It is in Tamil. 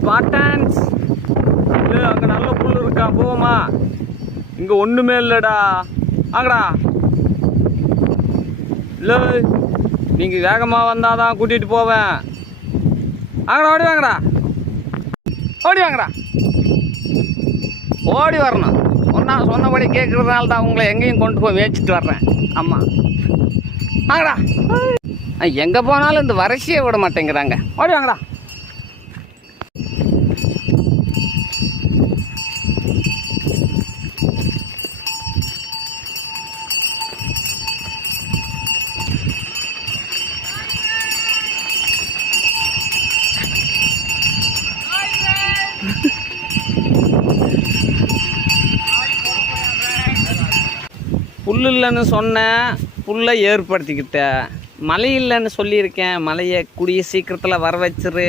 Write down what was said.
ஸ்பாட்டன்ஸ் இல்லை, அங்கே நல்ல புல் இருக்கா, போவோமா? இங்கே ஒன்றுமே இல்லைடா. வாங்கடா. இல்லை, நீங்கள் வேகமாக வந்தால் தான் கூட்டிகிட்டு போவேன். வாங்கடா, ஓடி வாங்கடா, ஓடி வாங்கடா. ஓடி வரணும். சொன்னபடி கேட்குறதுனால தான் உங்களை எங்கேயும் கொண்டு போய் மேய்ச்சிட்டு வர்றேன். ஆமாம், வாங்கடா. எங்கே போனாலும் இந்த வரிசையை விட மாட்டேங்கிறாங்க. ஓடி வாங்கடா. புல் இல்லைன்னு சொன்னேன், புல்லை ஏற்படுத்திக்கிட்டேன். மழை இல்லைன்னு சொல்லியிருக்கேன், மழையை கூடிய சீக்கிரத்தில் வர வச்சிரு.